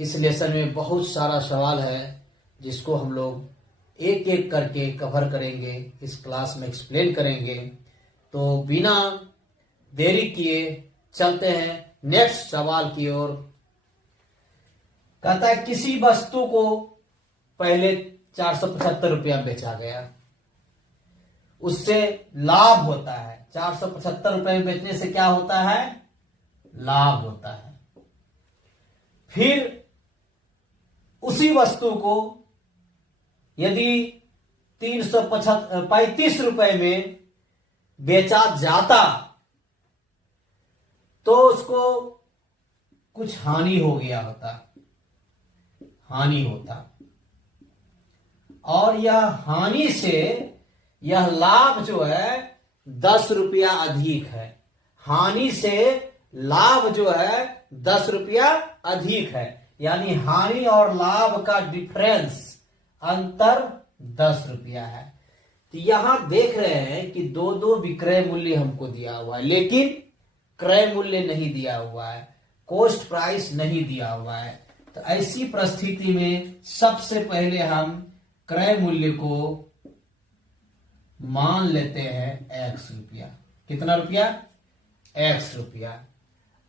इस लेसन में बहुत सारा सवाल है जिसको हम लोग एक एक करके कवर करेंगे, इस क्लास में एक्सप्लेन करेंगे। तो बिना देरी किए चलते हैं नेक्स्ट सवाल की ओर। कहता है किसी वस्तु को पहले 475 रुपया में बेचा गया, उससे लाभ होता है। 475 रुपए में बेचने से क्या होता है? लाभ होता है। फिर उसी वस्तु को यदि 335 रुपए में बेचा जाता तो उसको कुछ हानि हो गया होता, हानि होता। और यह हानि से यह लाभ जो है 10 रुपया अधिक है। हानि से लाभ जो है 10 रुपया अधिक है, यानी हानि और लाभ का डिफरेंस, अंतर 10 रुपया है। तो यहां देख रहे हैं कि दो दो विक्रय मूल्य हमको दिया हुआ है, लेकिन क्रय मूल्य नहीं दिया हुआ है, कॉस्ट प्राइस नहीं दिया हुआ है। तो ऐसी परिस्थिति में सबसे पहले हम क्रय मूल्य को मान लेते हैं x रुपया। कितना रुपया? x रुपया।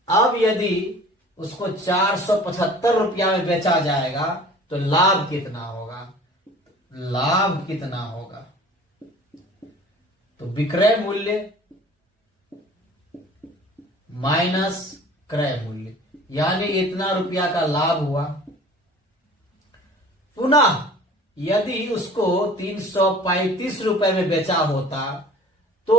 अब यदि उसको 475 रुपया में बेचा जाएगा तो लाभ कितना होगा? लाभ कितना होगा? तो विक्रय मूल्य माइनस क्रय मूल्य, यानी इतना रुपया का लाभ हुआ। पुनः यदि उसको 335 रुपए में बेचा होता तो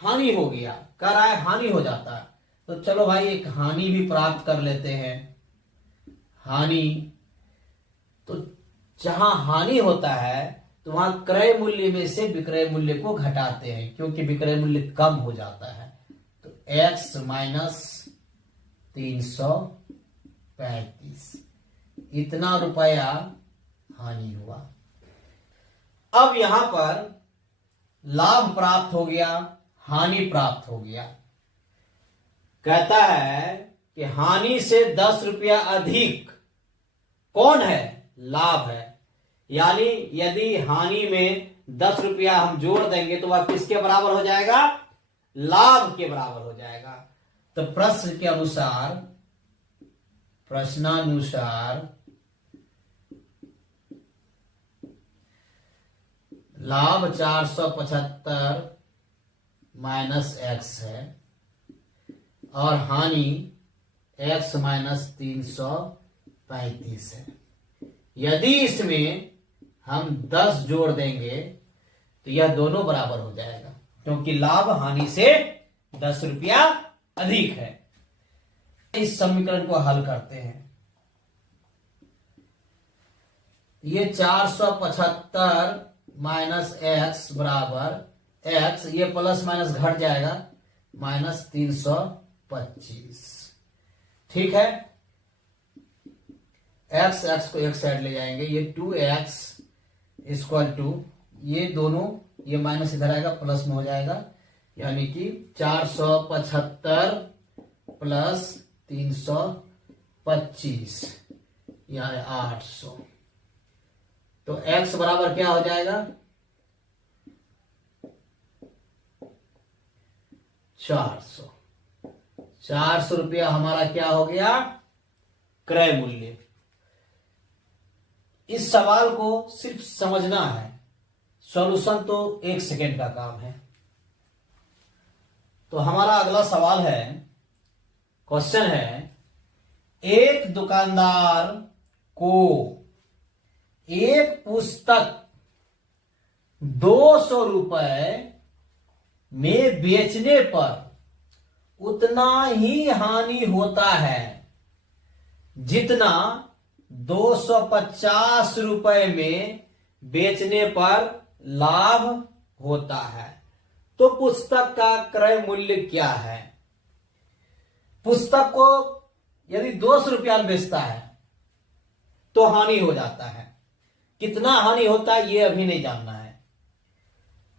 हानि हो गया, कह रहा है हानि हो जाता। तो चलो भाई एक हानि भी प्राप्त कर लेते हैं। हानि, तो जहां हानि होता है तो वहां क्रय मूल्य में से विक्रय मूल्य को घटाते हैं, क्योंकि विक्रय मूल्य कम हो जाता है। तो x माइनस 335, इतना रुपया हानि हुआ। अब यहां पर लाभ प्राप्त हो गया, हानि प्राप्त हो गया। कहता है कि हानि से 10 रुपया अधिक कौन है? लाभ है। यानी यदि हानि में 10 रुपया हम जोड़ देंगे तो वह किसके बराबर हो जाएगा? लाभ के बराबर हो जाएगा। तो प्रश्न के अनुसार, प्रश्नानुसार लाभ 475 माइनस x है और हानि x माइनस 335 है। यदि इसमें हम 10 जोड़ देंगे तो यह दोनों बराबर हो जाएगा, क्योंकि लाभ हानि से 10 रुपया अधिक है। इस समीकरण को हल करते हैं। ये 475 माइनस एक्स बराबर एक्स, ये प्लस माइनस घट जाएगा, माइनस 325। ठीक है। एक्स एक्स को एक साइड ले जाएंगे, ये 2x इक्वल टू, ये दोनों, ये माइनस इधर आएगा, प्लस में हो जाएगा, यानी कि 475 प्लस 325 यानी 800। तो x बराबर क्या हो जाएगा? 400। 400 रुपया हमारा क्या हो गया? क्रय मूल्य। इस सवाल को सिर्फ समझना है, सॉल्यूशन तो 1 सेकेंड का काम है। तो हमारा अगला सवाल है, क्वेश्चन है, एक दुकानदार को एक पुस्तक 200 रुपए में बेचने पर उतना ही हानि होता है जितना 250 रुपए में बेचने पर लाभ होता है। तो पुस्तक का क्रय मूल्य क्या है? पुस्तक को यदि 200 रुपया में बेचता है तो हानि हो जाता है। कितना हानि होता है ये अभी नहीं जानना है।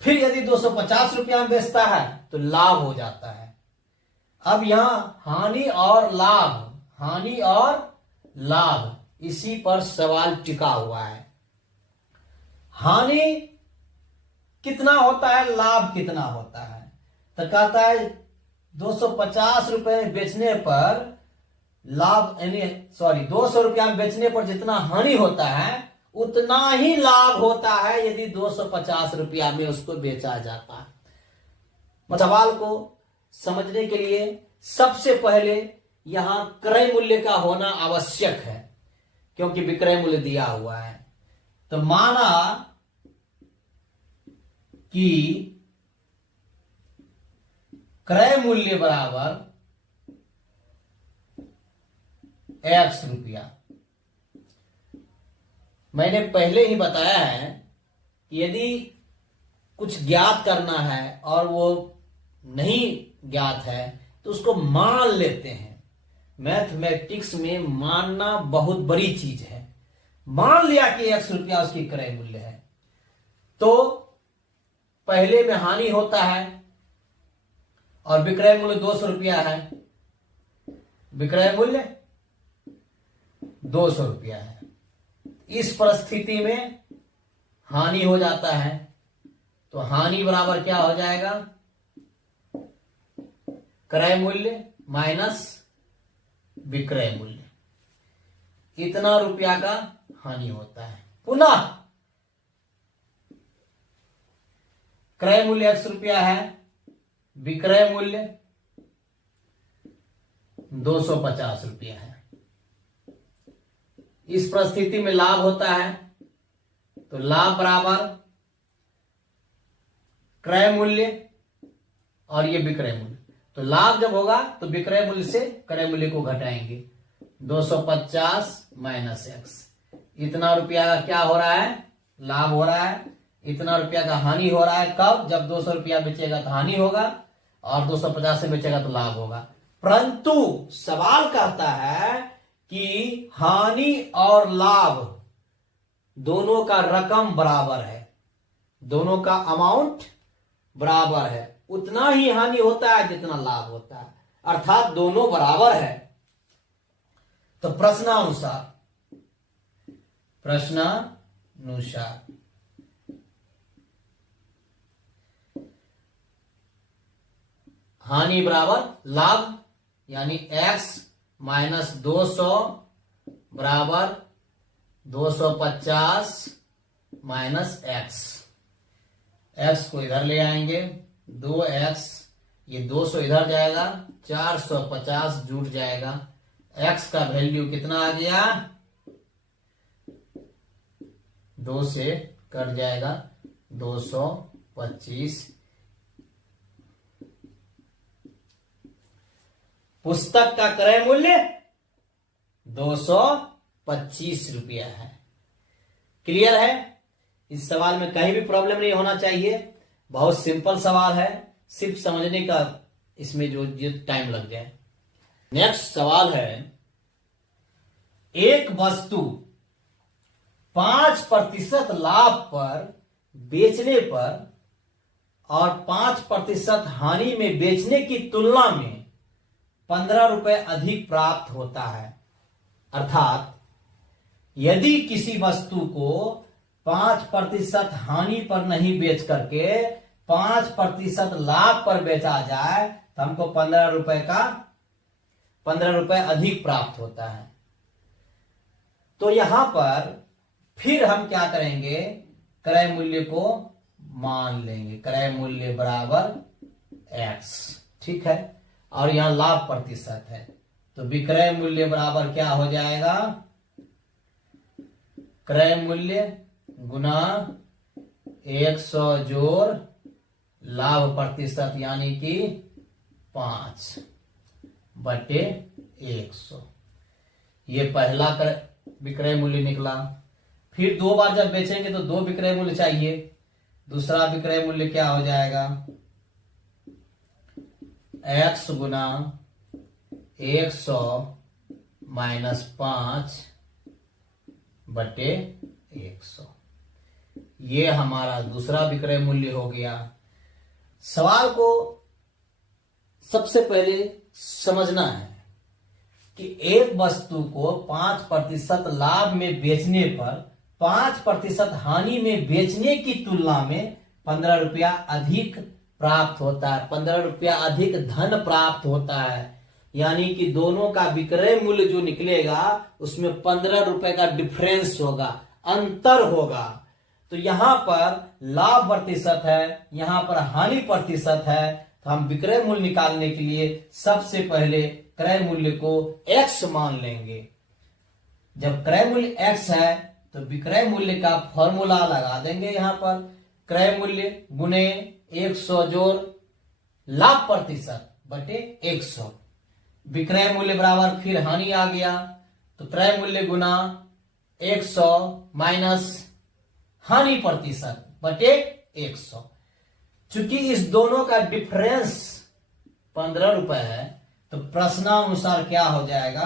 फिर यदि 250 रुपया में बेचता है तो लाभ हो जाता है। अब यहां हानि और लाभ, हानि और लाभ, इसी पर सवाल टिका हुआ है। हानि कितना होता है, लाभ कितना होता है? तो कहता है 250 रुपए में बेचने पर लाभ, यानी 200 रुपया में बेचने पर जितना हानि होता है उतना ही लाभ होता है यदि 250 रुपया में उसको बेचा जाता है। सवाल को समझने के लिए सबसे पहले यहां क्रय मूल्य का होना आवश्यक है, क्योंकि विक्रय मूल्य दिया हुआ है। तो माना कि क्रय मूल्य बराबर x रुपया। मैंने पहले ही बताया है कि यदि कुछ ज्ञात करना है और वो नहीं ज्ञात है तो उसको मान लेते हैं। मैथमेटिक्स में मानना बहुत बड़ी चीज है। मान लिया कि x रुपया उसकी क्रय मूल्य है, तो पहले में हानि होता है और विक्रय मूल्य 200 रुपया है। विक्रय मूल्य 200 रुपया है। इस परिस्थिति में हानि हो जाता है, तो हानि बराबर क्या हो जाएगा, क्रय मूल्य माइनस विक्रय मूल्य। इतना रुपया का हानि होता है। पुनः क्रय मूल्य x रुपया है, विक्रय मूल्य 250 रुपया है। इस परिस्थिति में लाभ होता है, तो लाभ बराबर क्रय मूल्य और ये विक्रय मूल्य। तो लाभ जब होगा तो विक्रय मूल्य से क्रय मूल्य को घटाएंगे। 250 माइनस x। इतना रुपया का क्या हो रहा है, लाभ हो रहा है। इतना रुपया का हानि हो रहा है। कब? जब 200 रुपया बेचेगा तो हानि होगा और 250 से बेचेगा तो लाभ होगा। परंतु सवाल कहता है कि हानि और लाभ दोनों का रकम बराबर है, दोनों का अमाउंट बराबर है। उतना ही हानि होता है जितना लाभ होता है, अर्थात दोनों बराबर है। तो प्रश्नानुसार हानि बराबर लाभ, यानी x माइनस 200 बराबर 250 माइनस x। x को इधर ले आएंगे, 2x, ये 200 इधर जाएगा, 450 जुट जाएगा। x का वैल्यू कितना आ गया, 2 से कट जाएगा, 225। पुस्तक का क्रय मूल्य 225 रुपया है। क्लियर है? इस सवाल में कहीं भी प्रॉब्लम नहीं होना चाहिए। बहुत सिंपल सवाल है, सिर्फ समझने का इसमें जो टाइम लग जाए। नेक्स्ट सवाल है, एक वस्तु 5% लाभ पर बेचने पर और 5% हानि में बेचने की तुलना में 15 रुपए अधिक प्राप्त होता है। अर्थात यदि किसी वस्तु को 5% हानि पर नहीं बेच करके 5% लाभ पर बेचा जाए तो हमको 15 रुपए अधिक प्राप्त होता है। तो यहां पर फिर हम क्या करेंगे, क्रय मूल्य को मान लेंगे। क्रय मूल्य बराबर x, ठीक है, और यहां लाभ प्रतिशत है, तो विक्रय मूल्य बराबर क्या हो जाएगा, क्रय मूल्य गुना 100 जोड़ लाभ प्रतिशत, यानी कि 5/100। ये पहला विक्रय मूल्य निकला। फिर 2 बार जब बेचेंगे तो 2 विक्रय मूल्य चाहिए। दूसरा विक्रय मूल्य क्या हो जाएगा, x गुना 100 माइनस 5/100। ये हमारा दूसरा विक्रय मूल्य हो गया। सवाल को सबसे पहले समझना है कि एक वस्तु को 5% लाभ में बेचने पर 5% हानि में बेचने की तुलना में 15 रुपया अधिक प्राप्त होता है, 15 रुपया अधिक धन प्राप्त होता है। यानी कि दोनों का विक्रय मूल्य जो निकलेगा उसमें 15 रुपए का डिफरेंस होगा, अंतर होगा। तो यहां पर लाभ प्रतिशत है, यहां पर हानि प्रतिशत है। तो हम विक्रय मूल्य निकालने के लिए सबसे पहले क्रय मूल्य को x मान लेंगे। जब क्रय मूल्य x है तो विक्रय मूल्य का फॉर्मूला लगा देंगे। यहां पर क्रय मूल्य गुने 100 जोड़ लाभ प्रतिशत बटे 100। विक्रय मूल्य बराबर फिर हानि आ गया, तो क्रय मूल्य गुना 100 माइनस हानि प्रतिशत बटे 100। चूंकि इस दोनों का डिफरेंस 15 रुपए है तो प्रश्नानुसार क्या हो जाएगा,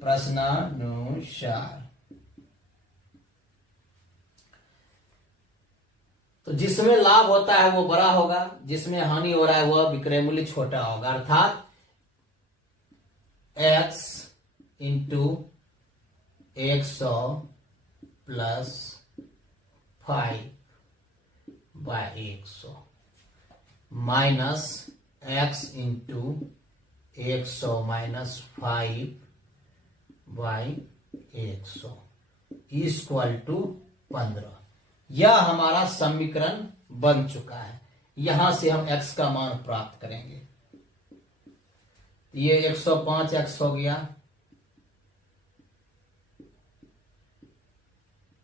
प्रश्नानुसार तो जिसमें लाभ होता है वो बड़ा होगा, जिसमें हानि हो रहा है वह विक्रय मूल्य छोटा होगा। अर्थात x into 100 plus 5/100 minus x into 100 minus 5/100 equal to 15। यह हमारा समीकरण बन चुका है। यहां से हम x का मान प्राप्त करेंगे। ये 105x हो गया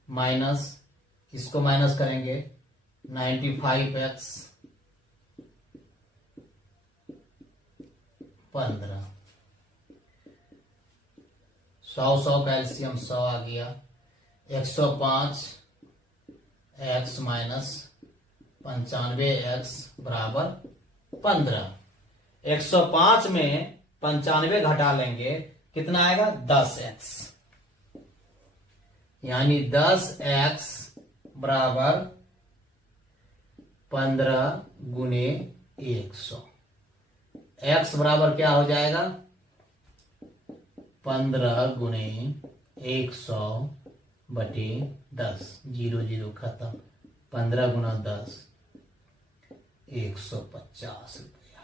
माइनस, इसको माइनस करेंगे 95x 15, 100 का एलसीएम 100 आ गया। 105x माइनस 95x बराबर 15। 105 में 95 घटा लेंगे, कितना आएगा 10x, यानी 10x बराबर 15 गुने 100। x बराबर क्या हो जाएगा 15 गुने 100 बटे 10, 0 0 खत्म, 15 गुना 10 150 रुपया।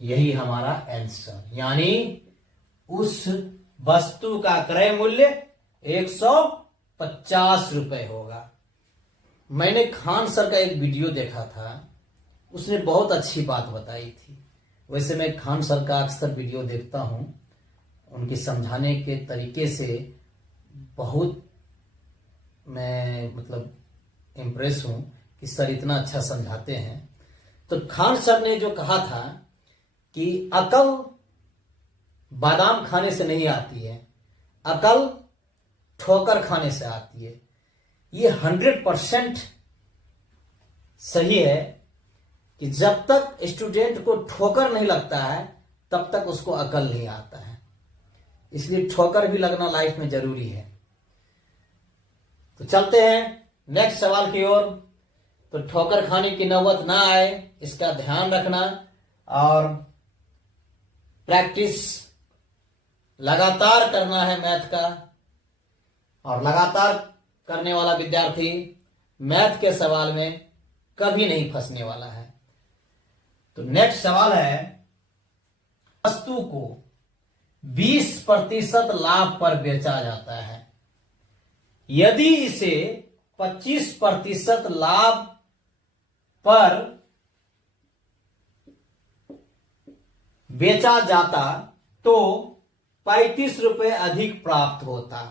यही हमारा आंसर, यानी उस वस्तु का क्रय मूल्य 150 रुपए होगा। मैंने खान सर का एक वीडियो देखा था, उसने बहुत अच्छी बात बताई थी। वैसे मैं खान सर का अक्सर वीडियो देखता हूं, उनके समझाने के तरीके से बहुत मैं मतलब इम्प्रेस हूं कि सर इतना अच्छा समझाते हैं। तो खान सर ने जो कहा था कि अकल बादाम खाने से नहीं आती है, अकल ठोकर खाने से आती है। ये 100% सही है कि जब तक स्टूडेंट को ठोकर नहीं लगता है तब तक उसको अकल नहीं आता है। इसलिए ठोकर भी लगना लाइफ में जरूरी है। तो चलते हैं नेक्स्ट सवाल की ओर। तो ठोकर खाने की नौबत ना आए इसका ध्यान रखना और प्रैक्टिस लगातार करना है मैथ का। और लगातार करने वाला विद्यार्थी मैथ के सवाल में कभी नहीं फंसने वाला है। तो नेक्स्ट सवाल है, वस्तु को 20% लाभ पर बेचा जाता है, यदि इसे 25% लाभ पर बेचा जाता तो 35 रुपए अधिक प्राप्त होता।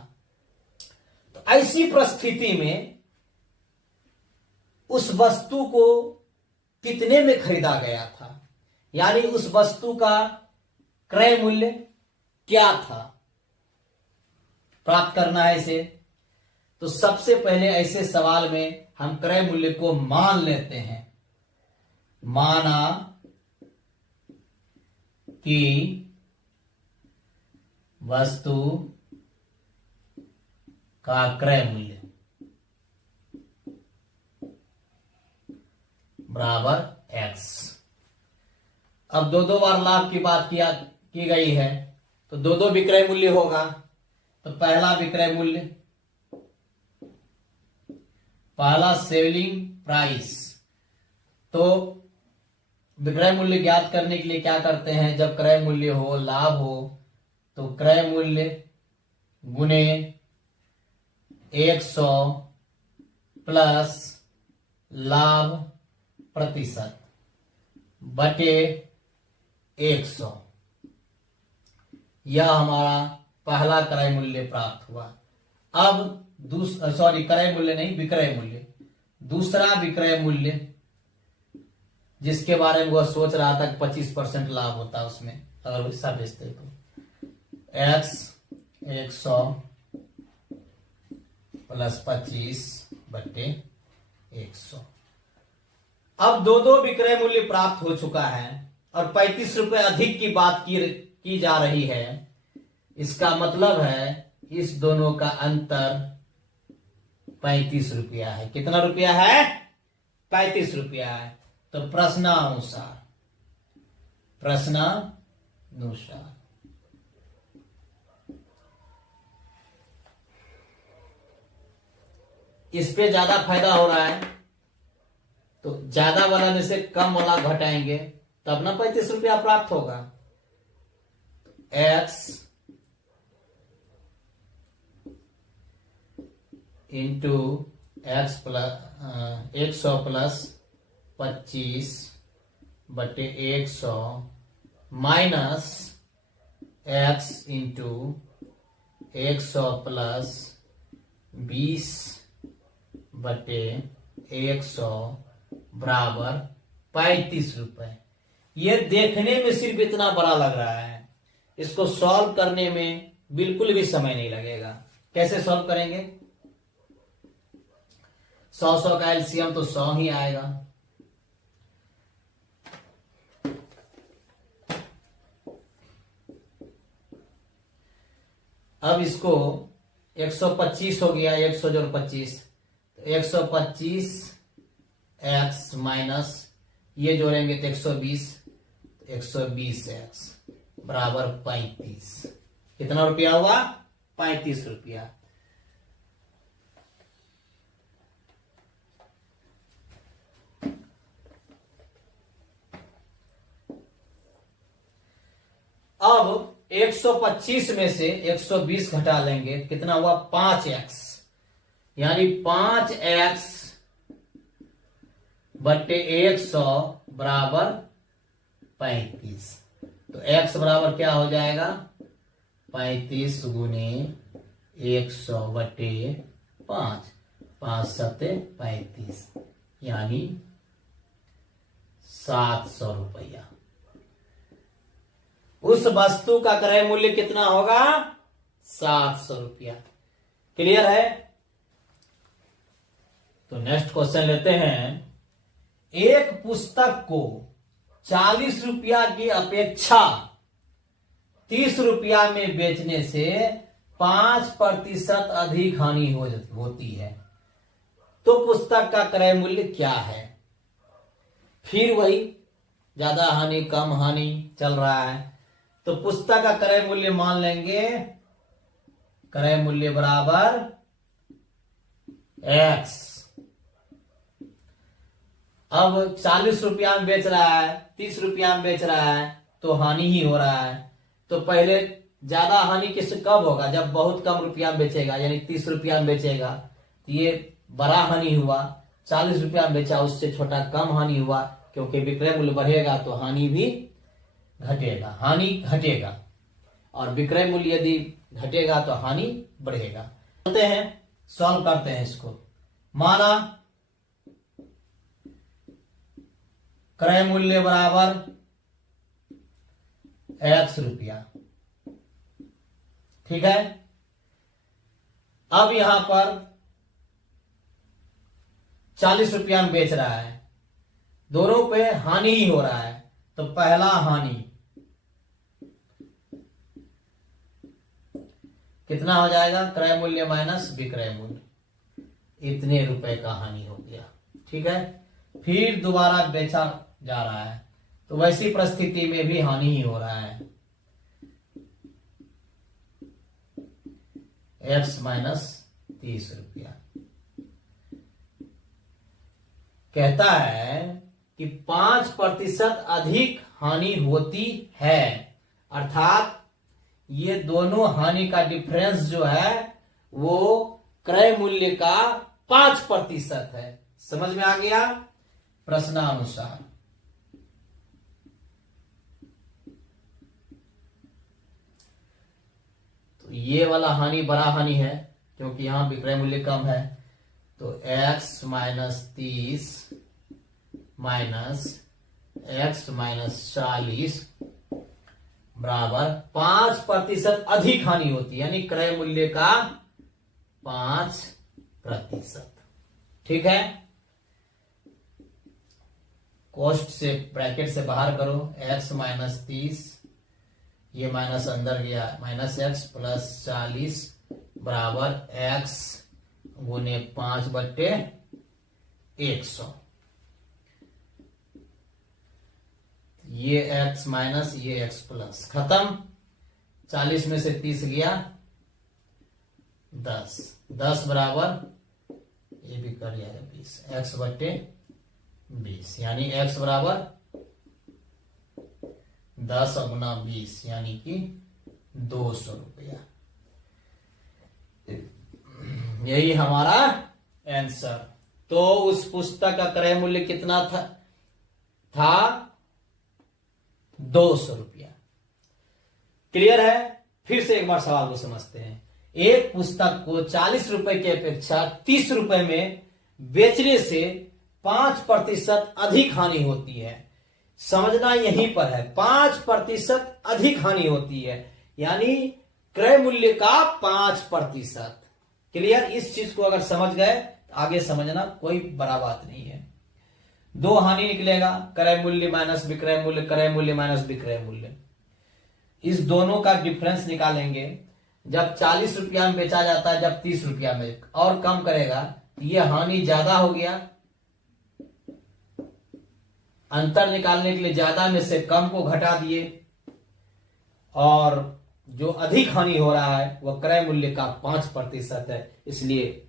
तो ऐसी परिस्थिति में उस वस्तु को कितने में खरीदा गया था, यानी उस वस्तु का क्रय मूल्य क्या था, प्राप्त करना है इसे। तो सबसे पहले ऐसे सवाल में हम क्रय मूल्य को मान लेते हैं। माना कि वस्तु का क्रय मूल्य बराबर x। अब दो बार लाभ की बात किया की गई है, तो दो दो विक्रय मूल्य होगा। तो पहला विक्रय मूल्य, पहला सेलिंग प्राइस। तो विक्रय मूल्य ज्ञात करने के लिए क्या करते हैं, जब क्रय मूल्य हो, लाभ हो, तो क्रय मूल्य गुने 100 प्लस लाभ प्रतिशत बटे 100। यह हमारा पहला क्रय मूल्य प्राप्त हुआ। अब क्रय मूल्य नहीं, विक्रय मूल्य। दूसरा विक्रय मूल्य जिसके बारे में वह सोच रहा था कि 25% लाभ होता उसमें, अगर हिस्सा बेचते तो x 100 प्लस 25 बटे 100। अब दो दो विक्रय मूल्य प्राप्त हो चुका है और 35 रुपए अधिक की बात की जा रही है। इसका मतलब है इस दोनों का अंतर 35 रुपया है। कितना रुपया है? 35 रुपया है। तो प्रश्नानुसार इस पे ज्यादा फायदा हो रहा है, तो ज्यादा वाला में से कम वाला घटाएंगे तब ना 35 रुपया प्राप्त होगा। x into x plus 100 plus 25 बटे 100 माइनस x इंटू 100 प्लस 20 बटे 100 बराबर 35 रुपए। ये देखने में सिर्फ इतना बड़ा लग रहा है, इसको सॉल्व करने में बिल्कुल भी समय नहीं लगेगा। कैसे सॉल्व करेंगे? 100 का एलसीएम तो 100 ही आएगा। अब इसको 125 हो गया, 100 जोड़ 25, 125 एक्स माइनस ये जोड़ेंगे तो 120, 120 एक्स बराबर 35। कितना रुपया हुआ? 35 रुपया। अब 125 में से 120 घटा लेंगे, कितना हुआ? 5x, यानी 5x बटे 100 बराबर 35। तो x बराबर क्या हो जाएगा? 35 गुने 100 बटे 5, 5 सत्ते 35, यानी 700 रुपया। उस वस्तु का क्रय मूल्य कितना होगा? 700 रुपया। क्लियर है? तो नेक्स्ट क्वेश्चन लेते हैं। एक पुस्तक को 40 रुपया की अपेक्षा 30 रुपया में बेचने से 5% अधिक हानि होती है, तो पुस्तक का क्रय मूल्य क्या है? फिर वही ज्यादा हानि कम हानि चल रहा है। तो पुस्तक का क्रय मूल्य मान लेंगे, क्रय मूल्य बराबर x। अब 40 रुपया में बेच रहा है, 30 रुपया में बेच रहा है, तो हानि ही हो रहा है। तो पहले ज्यादा हानि किस कब होगा? जब बहुत कम रुपया में बेचेगा, यानी 30 रुपया में बेचेगा, तो ये बड़ा हानि हुआ। 40 रुपया में बेचा, उससे छोटा कम हानि हुआ, क्योंकि विक्रय मूल्य बढ़ेगा तो हानि भी घटेगा, हानि घटेगा, और विक्रय मूल्य यदि घटेगा तो हानि बढ़ेगा। चलते हैं, सॉल्व करते हैं इसको। माना क्रय मूल्य बराबर x रुपया, ठीक है। अब यहां पर 40 रुपया में बेच रहा है, दोनों पे हानि ही हो रहा है। तो पहला हानि कितना हो जाएगा? क्रय मूल्य माइनस विक्रय मूल्य, इतने रुपए का हानि हो गया, ठीक है। फिर दोबारा बेचा जा रहा है, तो वैसी परिस्थिति में भी हानि ही हो रहा है। x माइनस 30 रुपया। कहता है कि 5% अधिक हानि होती है, अर्थात ये दोनों हानि का डिफरेंस जो है वो क्रय मूल्य का 5% है। समझ में आ गया? प्रश्नानुसार तो ये वाला हानि बड़ा हानि है क्योंकि यहां विक्रय मूल्य कम है, तो x minus 30 minus x minus 40 बराबर 5% अधिक हानि होती है, यानी क्रय मूल्य का 5%। ठीक है, कॉस्ट से ब्रैकेट से बाहर करो, x माइनस 30, ये माइनस अंदर गया, माइनस x प्लस 40 बराबर x गुने 5/100। ये x माइनस ये x प्लस, खत्म। 40 में से 30 गया 10, 10 बराबर ये भी कर लिया 20, x/20, यानी x बराबर 10 गुना 20 यानी कि 200 रुपया। यही हमारा आंसर। तो उस पुस्तक का क्रय मूल्य कितना था 200 रुपया। क्लियर है? फिर से एक बार सवाल को समझते हैं। एक पुस्तक को 40 रुपए की अपेक्षा 30 रुपए में बेचने से 5% अधिक हानि होती है। समझना यहीं पर है, 5% अधिक हानि होती है, यानी क्रय मूल्य का 5%। क्लियर? इस चीज को अगर समझ गए तो आगे समझना कोई बड़ा बात नहीं है। दो हानि निकलेगा, क्रय मूल्य माइनस विक्रय मूल्य, क्रय मूल्य माइनस विक्रय मूल्य। इस दोनों का डिफरेंस निकालेंगे। जब 40 रुपया में बेचा जाता है, जब 30 रुपया में, और कम करेगा, ये हानि ज्यादा हो गया। अंतर निकालने के लिए ज्यादा में से कम को घटा दिए, और जो अधिक हानि हो रहा है वह क्रय मूल्य का 5% है, इसलिए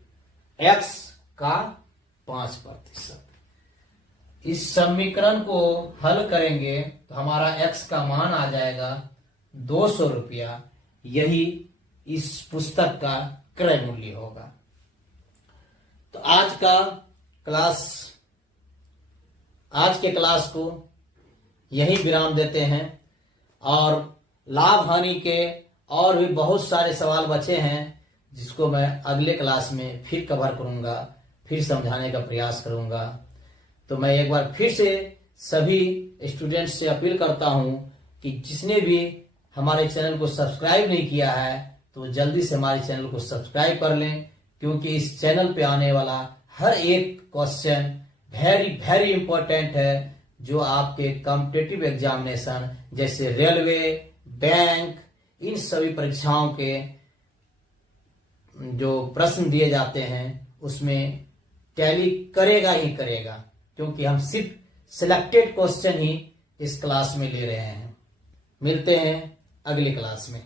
x का 5%। इस समीकरण को हल करेंगे तो हमारा x का मान आ जाएगा 200 रुपया। यही इस पुस्तक का क्रय मूल्य होगा। तो आज के क्लास को यही विराम देते हैं, और लाभ हानि के और भी बहुत सारे सवाल बचे हैं जिसको मैं अगले क्लास में फिर कवर करूंगा, फिर समझाने का प्रयास करूंगा। तो मैं एक बार फिर से सभी स्टूडेंट्स से अपील करता हूं कि जिसने भी हमारे चैनल को सब्सक्राइब नहीं किया है तो जल्दी से हमारे चैनल को सब्सक्राइब कर लें, क्योंकि इस चैनल पे आने वाला हर एक क्वेश्चन वेरी वेरी इंपॉर्टेंट है, जो आपके कॉम्पिटिटिव एग्जामिनेशन जैसे रेलवे, बैंक, इन सभी परीक्षाओं के जो प्रश्न दिए जाते हैं उसमें टैली करेगा ही करेगा, क्योंकि हम सिर्फ सिलेक्टेड क्वेश्चन ही इस क्लास में ले रहे हैं। मिलते हैं अगली क्लास में।